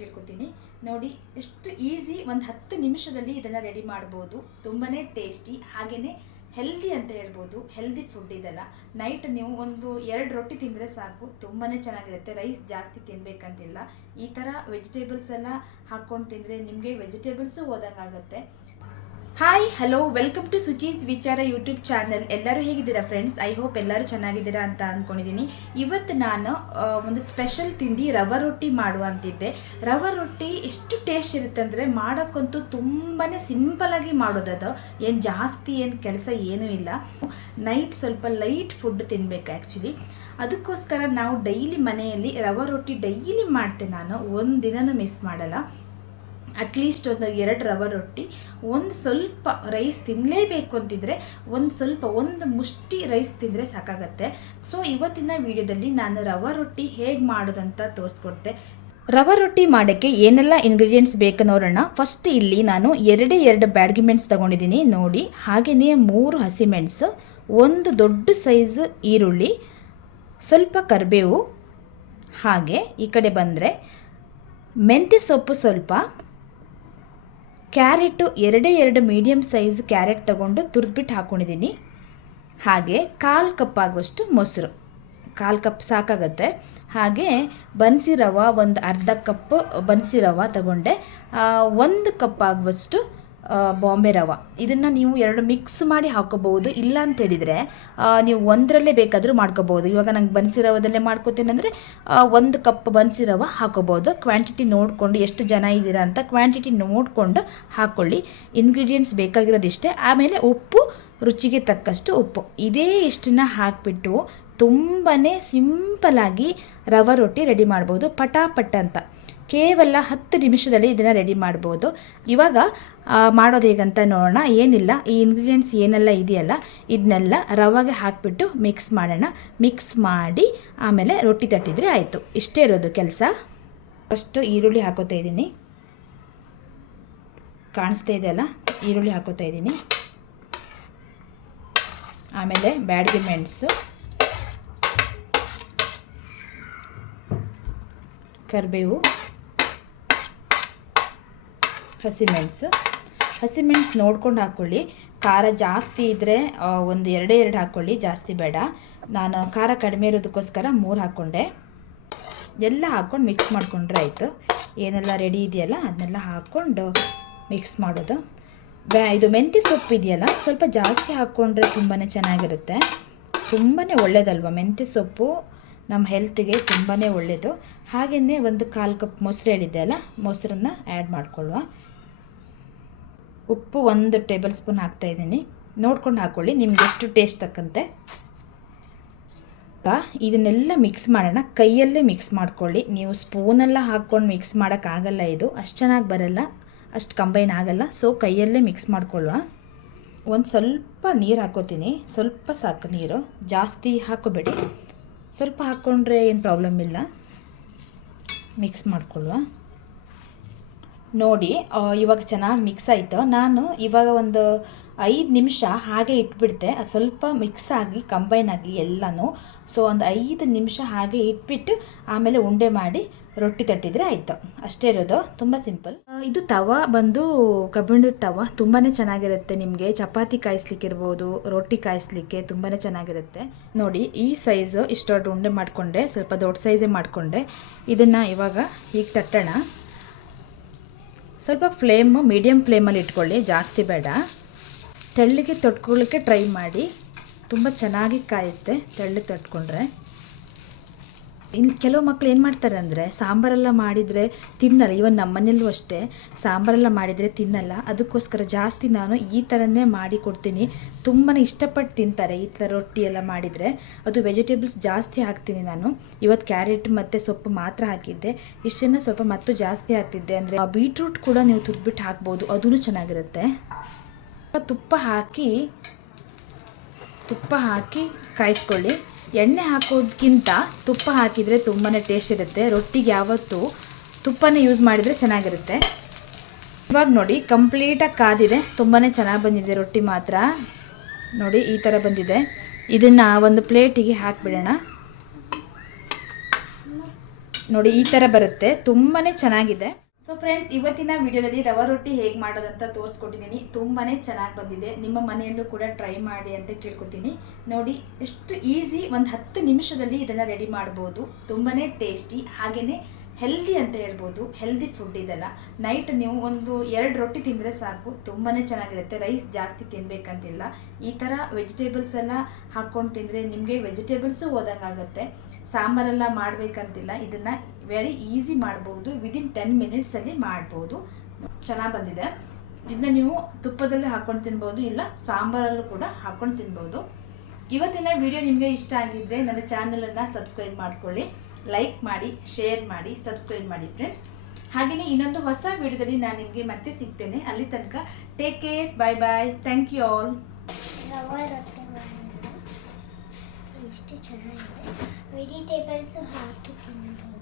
ಕೇಳ್ಕೊತೀನಿ. ನೋಡಿ ಎಷ್ಟು ಈಸಿ, ಒಂದು 10 ನಿಮಿಷದಲ್ಲಿ ಇದನ್ನು ರೆಡಿ ಮಾಡ್ಬೋದು. ತುಂಬಾ ಟೇಸ್ಟಿ, ಹಾಗೆಯೇ ಹೆಲ್ದಿ ಅಂತ ಹೇಳ್ಬೋದು. ಹೆಲ್ದಿ ಫುಡ್ ಇದೆಲ್ಲ. ನೈಟ್ ನೀವು ಒಂದು 2 ರೊಟ್ಟಿ ತಿಂದರೆ ಸಾಕು, ತುಂಬಾ ಚೆನ್ನಾಗಿರುತ್ತೆ. ರೈಸ್ ಜಾಸ್ತಿ ತಿನ್ನಬೇಕಂತಿಲ್ಲ. ಈ ಥರ ವೆಜಿಟೇಬಲ್ಸ್ ಎಲ್ಲ ಹಾಕ್ಕೊಂಡು ತಿಂದರೆ ನಿಮಗೆ ವೆಜಿಟೇಬಲ್ಸು ಓದಂಗಾಗುತ್ತೆ. Hi hello, welcome to Suchi's Vichara YouTube channel. ಎಲ್ಲರೂ ಹೇಗಿದ್ದೀರಾ ಫ್ರೆಂಡ್ಸ್? ಐ ಹೋಪ್ ಎಲ್ಲರೂ ಚೆನ್ನಾಗಿದ್ದೀರಾ ಅಂತ ಅಂದ್ಕೊಂಡಿದ್ದೀನಿ. ಇವತ್ತು ನಾನು ಒಂದು ಸ್ಪೆಷಲ್ ತಿಂಡಿ ರವೆ ರೊಟ್ಟಿ ಮಾಡುವಂತಿದ್ದೆ. ರವೆ ರೊಟ್ಟಿ ಎಷ್ಟು ಟೇಸ್ಟ್ ಇರುತ್ತೆ ಅಂದರೆ ಮಾಡೋಕ್ಕಂತೂ ತುಂಬಾ ಸಿಂಪಲಾಗಿ ಮಾಡೋದದು. ಏನು ಜಾಸ್ತಿ ಏನು ಕೆಲಸ ಏನೂ ಇಲ್ಲ. ನೈಟ್ ಸ್ವಲ್ಪ ಲೈಟ್ ಫುಡ್ ತಿನ್ನಬೇಕು ಆ್ಯಕ್ಚುಲಿ. ಅದಕ್ಕೋಸ್ಕರ ನಾವು ಡೈಲಿ ಮನೆಯಲ್ಲಿ ರವೆ ರೊಟ್ಟಿ ಡೈಲಿ ಮಾಡ್ತೇನೆ ನಾನು. ಒಂದು ದಿನನೂ ಮಿಸ್ ಮಾಡಲ್ಲ. ಅಟ್ಲೀಸ್ಟ್ ಒಂದು 2 ರವೆ ರೊಟ್ಟಿ, ಒಂದು ಸ್ವಲ್ಪ ರೈಸ್ ತಿನ್ನಲೇಬೇಕು ಅಂತಿದ್ರೆ ಒಂದು ಮುಷ್ಟಿ ರೈಸ್ ತಿಂದರೆ ಸಾಕಾಗತ್ತೆ. ಸೊ ಇವತ್ತಿನ ವಿಡಿಯೋದಲ್ಲಿ ನಾನು ರವೆ ರೊಟ್ಟಿ ಹೇಗೆ ಮಾಡೋದಂತ ತೋರಿಸ್ಕೊಡ್ತೆ. ರವೆ ರೊಟ್ಟಿ ಮಾಡೋಕ್ಕೆ ಏನೆಲ್ಲ ಇಂಗ್ರೀಡಿಯೆಂಟ್ಸ್ ಬೇಕು ನೋಡೋಣ. ಫಸ್ಟ್ ಇಲ್ಲಿ ನಾನು 2 ಬ್ಯಾಡಗಿ ಮೆಣಸು ತೊಗೊಂಡಿದ್ದೀನಿ ನೋಡಿ. ಹಾಗೆಯೇ 3 ಹಸಿಮೆಣಸು, ಒಂದು ದೊಡ್ಡ ಸೈಜ್ ಈರುಳ್ಳಿ, ಸ್ವಲ್ಪ ಕರಿಬೇವು, ಹಾಗೆ ಈ ಕಡೆ ಬಂದರೆ ಮೆಂತ್ಯ ಸೊಪ್ಪು ಸ್ವಲ್ಪ, ಕ್ಯಾರೆಟು 2 ಮೀಡಿಯಮ್ ಸೈಜ್ ಕ್ಯಾರೆಟ್ ತೊಗೊಂಡು ತುರಿದ್ಬಿಟ್ಟು ಹಾಕ್ಕೊಂಡಿದ್ದೀನಿ. ಹಾಗೆ 1/4 ಕಪ್ ಆಗುವಷ್ಟು ಮೊಸರು, 1/4 ಕಪ್ ಸಾಕಾಗತ್ತೆ. ಹಾಗೆ ಬನ್ಸಿ ರವೆ ಒಂದು ಅರ್ಧ ಕಪ್ ಬನ್ಸಿ ರವೆ ತಗೊಂಡೆ. 1 ಕಪ್ ಆಗುವಷ್ಟು ಬಾಂಬೆ ರವೆ. ಇದನ್ನು ನೀವು 2 ಮಿಕ್ಸ್ ಮಾಡಿ ಹಾಕೋಬಹುದು. ಇಲ್ಲ ಅಂತ ಹೇಳಿದರೆ ನೀವು ಒಂದರಲ್ಲೇ ಬೇಕಾದರೂ ಮಾಡ್ಕೋಬೋದು. ಇವಾಗ ನಂಗೆ ಬನ್ಸಿ ರವದಲ್ಲೇ ಮಾಡ್ಕೋತೀನಿ ಅಂದರೆ 1 ಕಪ್ ಬನ್ಸಿ ರವೆ ಹಾಕೋಬೋದು. ಕ್ವಾಂಟಿಟಿ ನೋಡಿಕೊಂಡು, ಎಷ್ಟು ಜನ ಇದ್ದೀರಾ ಅಂತ ಕ್ವಾಂಟಿಟಿ ನೋಡಿಕೊಂಡು ಹಾಕ್ಕೊಳ್ಳಿ. ಇಂಗ್ರೀಡಿಯೆಂಟ್ಸ್ ಬೇಕಾಗಿರೋದಿಷ್ಟೇ. ಆಮೇಲೆ ಉಪ್ಪು, ರುಚಿಗೆ ತಕ್ಕಷ್ಟು ಉಪ್ಪು. ಇದೇ ಇಷ್ಟನ್ನು ಹಾಕಿಬಿಟ್ಟು ತುಂಬಾ ಸಿಂಪಲಾಗಿ ರವೆ ರೊಟ್ಟಿ ರೆಡಿ ಮಾಡ್ಬೋದು. ಪಟಾಪಟ್ ಅಂತ ಕೇವಲ 10 ನಿಮಿಷದಲ್ಲಿ ಇದನ್ನು ರೆಡಿ ಮಾಡ್ಬೋದು. ಇವಾಗ ಮಾಡೋದು ಹೇಗಂತ ನೋಡೋಣ. ಏನಿಲ್ಲ, ಈ ಇಂಗ್ರೀಡಿಯೆಂಟ್ಸ್ ಏನೆಲ್ಲ ಇದೆಯಲ್ಲ ಇದನ್ನೆಲ್ಲ ರವೆಗೆ ಹಾಕಿಬಿಟ್ಟು ಮಿಕ್ಸ್ ಮಾಡೋಣ. ಮಿಕ್ಸ್ ಮಾಡಿ ಆಮೇಲೆ ರೊಟ್ಟಿ ತಟ್ಟಿದರೆ ಆಯಿತು. ಇಷ್ಟೇ ಇರೋದು ಕೆಲಸ. ಫಸ್ಟು ಈರುಳ್ಳಿ ಹಾಕೋತಾ ಇದ್ದೀನಿ. ಕಾಣಿಸ್ತಾ ಇದೆಯಲ್ಲ, ಈರುಳ್ಳಿ ಹಾಕೋತಾ ಇದ್ದೀನಿ. ಆಮೇಲೆ ಬ್ಯಾಡಗಿ ಮೆಣಸು, ಕರಿಬೇವು, ಹಸಿಮೆಣಸು ನೋಡ್ಕೊಂಡು ಹಾಕ್ಕೊಳ್ಳಿ. ಖಾರ ಜಾಸ್ತಿ ಇದ್ದರೆ ಒಂದು 2 ಹಾಕ್ಕೊಳ್ಳಿ, ಜಾಸ್ತಿ ಬೇಡ. ನಾನು ಖಾರ ಕಡಿಮೆ ಇರೋದಕ್ಕೋಸ್ಕರ 3 ಹಾಕ್ಕೊಂಡೆ. ಎಲ್ಲ ಹಾಕ್ಕೊಂಡು ಮಿಕ್ಸ್ ಮಾಡಿಕೊಂಡ್ರೆ ಆಯಿತು. ಏನೆಲ್ಲ ರೆಡಿ ಇದೆಯಲ್ಲ ಅದನ್ನೆಲ್ಲ ಹಾಕ್ಕೊಂಡು ಮಿಕ್ಸ್ ಮಾಡೋದು. ಇದು ಮೆಂತ್ಯ ಸೊಪ್ಪು ಇದೆಯಲ್ಲ ಸ್ವಲ್ಪ ಜಾಸ್ತಿ ಹಾಕ್ಕೊಂಡ್ರೆ ತುಂಬಾ ಚೆನ್ನಾಗಿರುತ್ತೆ. ತುಂಬಾ ಒಳ್ಳೆಯದಲ್ವ ಮೆಂತ್ಯ ಸೊಪ್ಪು, ನಮ್ಮ ಹೆಲ್ತಿಗೆ ತುಂಬಾ ಒಳ್ಳೆಯದು. ಹಾಗೆಯೇ ಒಂದು 1/4 ಕಪ್ ಮೊಸರು ಹೇಳಿದ್ದೆ ಅಲ್ಲ, ಮೊಸರನ್ನ ಆ್ಯಡ್ ಮಾಡ್ಕೊಳ್ಳುವ. ಉಪ್ಪು 1 ಟೇಬಲ್ ಸ್ಪೂನ್ ಹಾಕ್ತಾಯಿದ್ದೀನಿ. ನೋಡ್ಕೊಂಡು ಹಾಕ್ಕೊಳ್ಳಿ ನಿಮ್ಗೆ ಎಷ್ಟು ಟೇಸ್ಟ್ ತಕ್ಕಂತೆ. ಇದನ್ನೆಲ್ಲ ಮಿಕ್ಸ್ ಮಾಡೋಣ. ಕೈಯಲ್ಲೇ ಮಿಕ್ಸ್ ಮಾಡ್ಕೊಳ್ಳಿ. ನೀವು ಸ್ಪೂನೆಲ್ಲ ಹಾಕ್ಕೊಂಡು ಮಿಕ್ಸ್ ಮಾಡೋಕ್ಕಾಗಲ್ಲ. ಇದು ಅಷ್ಟು ಚೆನ್ನಾಗಿ ಬರಲ್ಲ, ಅಷ್ಟು ಕಂಬೈನ್ ಆಗಲ್ಲ. ಸೊ ಕೈಯಲ್ಲೇ ಮಿಕ್ಸ್ ಮಾಡ್ಕೊಳ್ಳುವ. ಒಂದು ಸ್ವಲ್ಪ ನೀರು ಹಾಕೋತೀನಿ. ಸ್ವಲ್ಪ ಸಾಕು ನೀರು, ಜಾಸ್ತಿ ಹಾಕೋಬೇಡಿ. ಸ್ವಲ್ಪ ಹಾಕ್ಕೊಂಡ್ರೆ ಏನು ಪ್ರಾಬ್ಲಮ್ ಇಲ್ಲ. ಮಿಕ್ಸ್ ಮಾಡ್ಕೊಳ್ಳುವ. ನೋಡಿ ಇವಾಗ ಚೆನ್ನಾಗಿ ಮಿಕ್ಸ್ ಆಯಿತು. ನಾನು ಇವಾಗ ಒಂದು 5 ನಿಮಿಷ ಹಾಗೆ ಇಟ್ಬಿಡ್ತೆ. ಅದು ಸ್ವಲ್ಪ ಮಿಕ್ಸ್ ಆಗಿ ಕಂಬೈನ್ ಆಗಿ ಎಲ್ಲನೂ. ಸೊ ಒಂದು 5 ನಿಮಿಷ ಹಾಗೆ ಇಟ್ಬಿಟ್ಟು ಆಮೇಲೆ ಉಂಡೆ ಮಾಡಿ ರೊಟ್ಟಿ ತಟ್ಟಿದರೆ ಆಯಿತು. ಅಷ್ಟೇ ಇರೋದು, ತುಂಬ ಸಿಂಪಲ್. ಇದು ತವ ಬಂದು ಕಬ್ಬಿಣದ ತವ, ತುಂಬಾ ಚೆನ್ನಾಗಿರುತ್ತೆ. ನಿಮಗೆ ಚಪಾತಿ ಕಾಯಿಸ್ಲಿಕ್ಕಿರ್ಬೋದು, ರೊಟ್ಟಿ ಕಾಯಿಸ್ಲಿಕ್ಕೆ ತುಂಬಾ ಚೆನ್ನಾಗಿರುತ್ತೆ. ನೋಡಿ ಈ ಸೈಜು ಇಷ್ಟು ದೊಡ್ಡ ಉಂಡೆ ಮಾಡಿಕೊಂಡೆ, ಸ್ವಲ್ಪ ದೊಡ್ಡ ಸೈಜೇ ಮಾಡಿಕೊಂಡೆ. ಇದನ್ನು ಇವಾಗ ಹೀಗೆ ತಟ್ಟೋಣ. ಸ್ವಲ್ಪ ಮೀಡಿಯಮ್ ಫ್ಲೇಮಲ್ಲಿ ಇಟ್ಕೊಳ್ಳಿ, ಜಾಸ್ತಿ ಬೇಡ. ತೆಳ್ಳಗೆ ತೊಟ್ಕೊಳ್ಳೋಕ್ಕೆ ಟ್ರೈ ಮಾಡಿ, ತುಂಬ ಚೆನ್ನಾಗಿ ಕಾಯುತ್ತೆ ತೆಳ್ಳಗೆ ತಟ್ಕೊಂಡ್ರೆ. ಇನ್ನು ಕೆಲವು ಮಕ್ಕಳು ಏನು ಮಾಡ್ತಾರೆ ಅಂದರೆ ಸಾಂಬಾರೆಲ್ಲ ಮಾಡಿದರೆ ತಿನ್ನಲ್ಲ. ಇವನ್ ನಮ್ಮ ಮನೆಯಲ್ಲೂ ಅಷ್ಟೇ, ಸಾಂಬಾರೆಲ್ಲ ಮಾಡಿದರೆ ತಿನ್ನಲ್ಲ. ಅದಕ್ಕೋಸ್ಕರ ಜಾಸ್ತಿ ನಾನು ಈ ಥರನೇ ಮಾಡಿ ಕೊಡ್ತೀನಿ. ತುಂಬಾ ಇಷ್ಟಪಟ್ಟು ತಿಂತಾರೆ ಈ ಥರ ರೊಟ್ಟಿ ಎಲ್ಲ ಮಾಡಿದರೆ. ಅದು ವೆಜಿಟೇಬಲ್ಸ್ ಜಾಸ್ತಿ ಹಾಕ್ತೀನಿ ನಾನು. ಇವತ್ತು ಕ್ಯಾರೆಟ್ ಮತ್ತು ಸೊಪ್ಪು ಮಾತ್ರ ಹಾಕಿದ್ದೆ. ಇಷ್ಟನ್ನು ಸ್ವಲ್ಪ ಮತ್ತು ಜಾಸ್ತಿ ಹಾಕ್ತಿದ್ದೆ. ಅಂದರೆ ಬೀಟ್ರೂಟ್ ಕೂಡ ನೀವು ತುರಿದ್ಬಿಟ್ಟು ಹಾಕ್ಬೋದು, ಅದೂ ಚೆನ್ನಾಗಿರುತ್ತೆ. ತುಪ್ಪ ಹಾಕಿ ಕಾಯಿಸ್ಕೊಳ್ಳಿ. ಎಣ್ಣೆ ಹಾಕೋದಕ್ಕಿಂತ ತುಪ್ಪ ಹಾಕಿದರೆ ತುಂಬಾ ಟೇಸ್ಟ್ ಇರುತ್ತೆ. ರೊಟ್ಟಿಗೆ ಯಾವತ್ತೂ ತುಪ್ಪನೇ ಯೂಸ್ ಮಾಡಿದರೆ ಚೆನ್ನಾಗಿರುತ್ತೆ. ಇವಾಗ ನೋಡಿ ಕಂಪ್ಲೀಟಾಗಿ ಕಾದಿದೆ, ತುಂಬಾ ಚೆನ್ನಾಗಿ ಬಂದಿದೆ ರೊಟ್ಟಿ ಮಾತ್ರ. ನೋಡಿ ಈ ಥರ ಬಂದಿದೆ. ಇದನ್ನು ಒಂದು ಪ್ಲೇಟಿಗೆ ಹಾಕಿಬಿಡೋಣ. ನೋಡಿ ಈ ಥರ ಬರುತ್ತೆ, ತುಂಬಾ ಚೆನ್ನಾಗಿದೆ. ಸೊ ಫ್ರೆಂಡ್ಸ್, ಇವತ್ತಿನ ವಿಡಿಯೋದಲ್ಲಿ ರವಾ ರೊಟ್ಟಿ ಹೇಗೆ ಮಾಡೋದಂತ ತೋರಿಸ್ಕೊಟ್ಟಿದ್ದೀನಿ. ತುಂಬಾ ಚೆನ್ನಾಗಿ ಬಂದಿದೆ. ನಿಮ್ಮ ಮನೆಯಲ್ಲೂ ಕೂಡ ಟ್ರೈ ಮಾಡಿ ಅಂತ ಕೇಳ್ಕೊತೀನಿ. ನೋಡಿ ಎಷ್ಟು ಈಸಿ, ಒಂದು 10 ನಿಮಿಷದಲ್ಲಿ ಇದನ್ನು ರೆಡಿ ಮಾಡ್ಬೋದು. ತುಂಬಾ ಟೇಸ್ಟಿ, ಹಾಗೆಯೇ ಹೆಲ್ದಿ ಅಂತ ಹೇಳ್ಬೋದು. ಹೆಲ್ದಿ ಫುಡ್ ಇದೆಲ್ಲ. ನೈಟ್ ನೀವು ಒಂದು 2 ರೊಟ್ಟಿ ತಿಂದರೆ ಸಾಕು, ತುಂಬಾ ಚೆನ್ನಾಗಿರುತ್ತೆ. ರೈಸ್ ಜಾಸ್ತಿ ತಿನ್ನಬೇಕಂತಿಲ್ಲ. ಈ ಥರ ವೆಜಿಟೇಬಲ್ಸ್ ಎಲ್ಲ ಹಾಕ್ಕೊಂಡು ತಿಂದರೆ ನಿಮಗೆ ವೆಜಿಟೇಬಲ್ಸು ಹೋದಂಗಾಗುತ್ತೆ. ಸಾಂಬಾರೆಲ್ಲ ಮಾಡಬೇಕಂತಿಲ್ಲ. ಇದನ್ನು ವೆರಿ ಈಸಿ ಮಾಡ್ಬೋದು. ವಿದಿನ್ 10 ಮಿನಿಟ್ಸಲ್ಲಿ ಮಾಡ್ಬೋದು. ಚೆನ್ನಾಗಿ ಬಂದಿದೆ. ಇದನ್ನ ನೀವು ತುಪ್ಪದಲ್ಲಿ ಹಾಕ್ಕೊಂಡು ತಿನ್ಬೋದು, ಇಲ್ಲ ಸಾಂಬಾರಲ್ಲೂ ಕೂಡ ಹಾಕ್ಕೊಂಡು ತಿನ್ಬೋದು. ಇವತ್ತಿನ ವಿಡಿಯೋ ನಿಮಗೆ ಇಷ್ಟ ಆಗಿದ್ದರೆ ನನ್ನ ಚಾನಲನ್ನು ಸಬ್ಸ್ಕ್ರೈಬ್ ಮಾಡ್ಕೊಳ್ಳಿ, ಲೈಕ್ ಮಾಡಿ, ಶೇರ್ ಮಾಡಿ, ಸಬ್ಸ್ಕ್ರೈಬ್ ಮಾಡಿ ಫ್ರೆಂಡ್ಸ್. ಹಾಗೆಯೇ ಇನ್ನೊಂದು ಹೊಸ ವಿಡಿಯೋದಲ್ಲಿ ನಾನು ನಿಮಗೆ ಮತ್ತೆ ಸಿಗ್ತೇನೆ. ಅಲ್ಲಿ ತನಕ take care, bye bye, thank you all. ರವಾ ರೊಟ್ಟಿ ಮಾಡೋಣ ಎಷ್ಟು ಚೆನ್ನಾಗಿದೆ. ವೆಜಿಟೇಬಲ್ಸು ಹಾಕಿ ತಿನ್ಬೋದು.